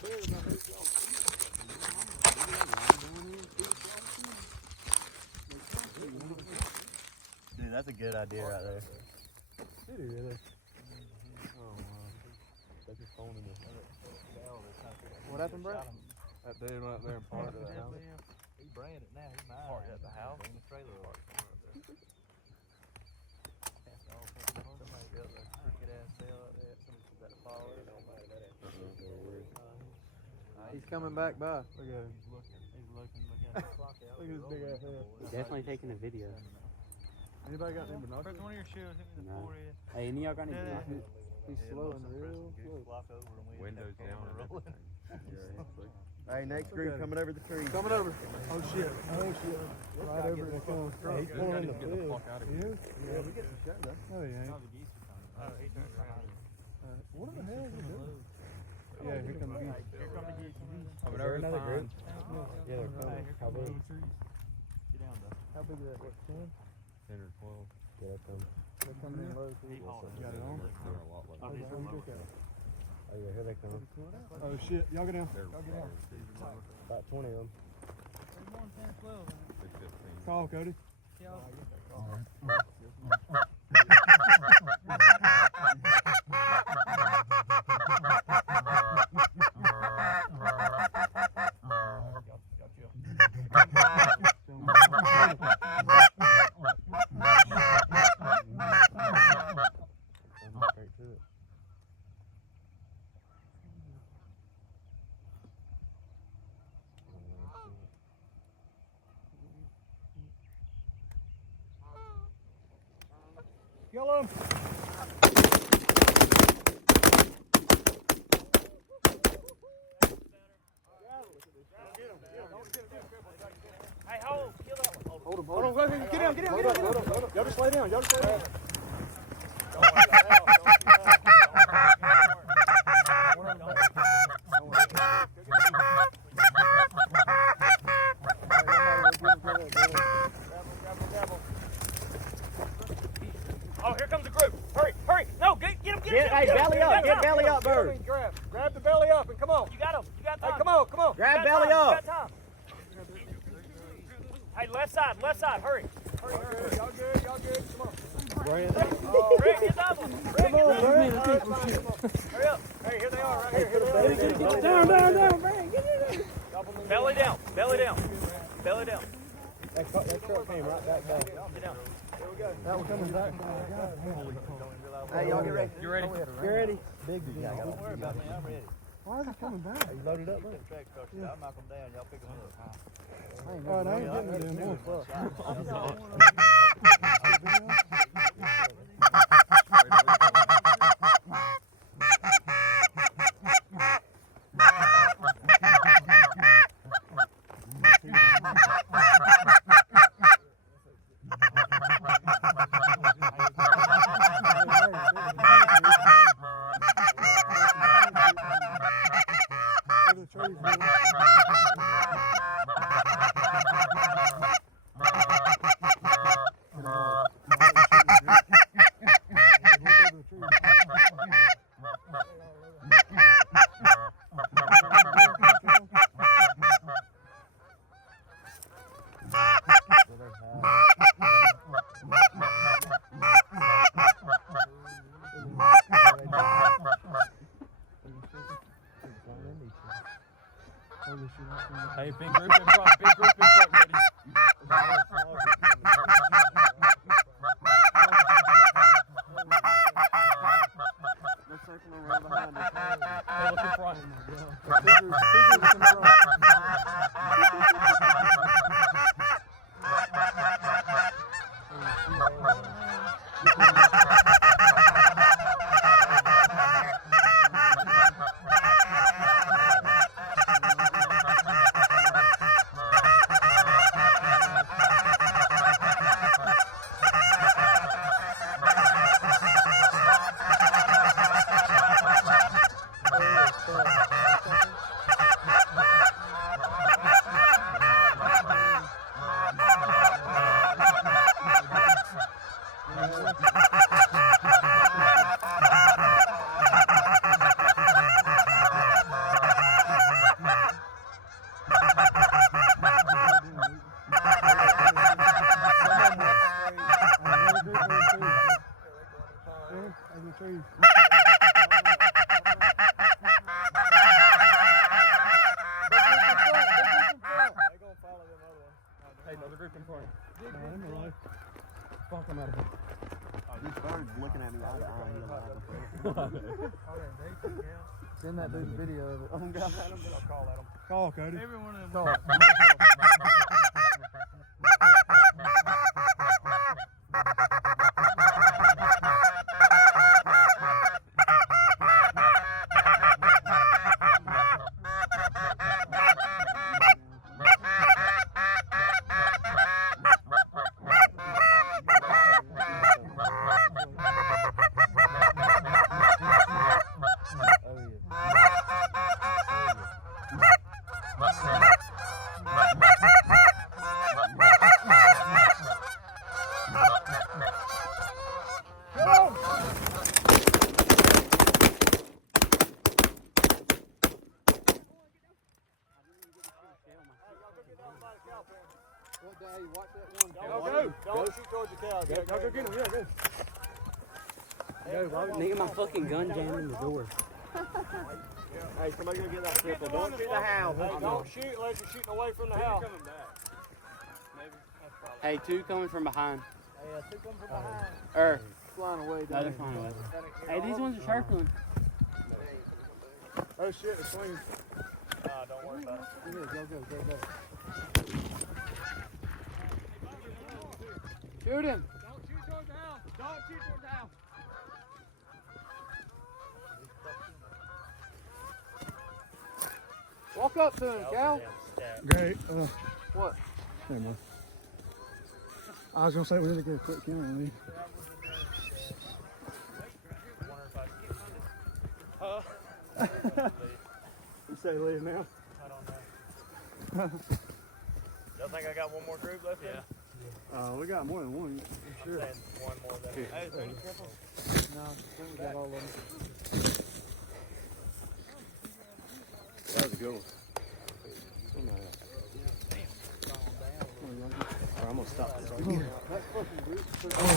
Dude, that's a good idea right there. Did he really? Oh, wow. That's his phone in there. What happened, Brett? That dude went up there and parked at that house. He branded it now. He's mine. Parked at the house in the trailer. Somebody built a crooked ass tail up there. Somebody's got to follow it. He's coming back by. Look at him. He's looking at the clock out. Look at his big ass head. Definitely taking a video. Anybody got any binoculars? One of your shoes hit me in the forehead. Hey, any of y'all got any binoculars? He's slowing real slow. Windows down and rolling. Hey, next group coming over the tree. Coming over. Oh shit. Oh shit. Right over the corner. He's pulling the field. He is? Yeah, we get some shot though. No, he ain't. What the hell is he doing? Yeah, here come the geese. Here come the geese. Coming over another group? Yeah, they're coming. How big? Get down, though. How big is that? What, 10? 10 or 12. Yeah, they're coming. They're coming in low. You got it on? Oh yeah, here they come. Oh shit, y'all get down. Y'all get down. About 20 of them. There's more than 10 or 12. Call, Cody. Kill him! Hey, hold! Kill that one. Hold him, hold him. Get down, get down, get down. Y'all just lay down, y'all just lay down. Oh, here comes the group. Hurry, hurry. No, get him, get him. Hey, belly up, get belly up, bird. Grab the belly up and come on. You got him. You got time. Hey, come on, come on. Grab belly up. You got time. Hey, left side, hurry. Hurry, hurry. Y'all good, come on. Rick, get that one. Rick, Come on, Hurry up. Hey, here they are, right here. Down, Brad. Get it Belly down, belly down. Belly down. That truck came right back down. Get down. There we go. That one coming back. Hey, y'all get ready. You ready? Get ready. Big guy. Don't worry about me, I'm ready. Why is he coming back? Are you loaded up, man? Track trucks, I'll knock them down, y'all pick them up. Oh, I ain't getting it anymore. Hey, big group in front, buddy. They're circling around behind us. Hey, look in front. Figures in front. time. I'm like, fuck, I'm out of here. This bird's looking at me eye to eye. Send that dude a video of it. Oh, God. I'll call at him. Call, Cody. Every one of them. Call. What day? Watch that one. Don't shoot towards the cow. Go get him. Yeah, go. Nigga, my fucking gun jammed in the door. Hey, somebody go get that cripple. Don't shoot the house. Hey, don't shoot unless you're shooting away from the house. Hey, two coming from behind. Hey, two coming from behind. Flying away. No, they're flying away. Hey, these ones are circling. Oh shit, it's swinging. Nah, don't worry about it. Go. Shoot him. Don't shoot towards the house. Don't shoot towards the house. Walk up to him, Cal. Great. What? Never mind. I was gonna say we need to get a quick count on these. You say leave now? I don't know. Y'all think I got one more group left? Yeah. We got more than one. Sure. And one more than. Hey, is there any cripples? No, I think we got all of them. That was a good one. I'm going to stop this right here. Oh,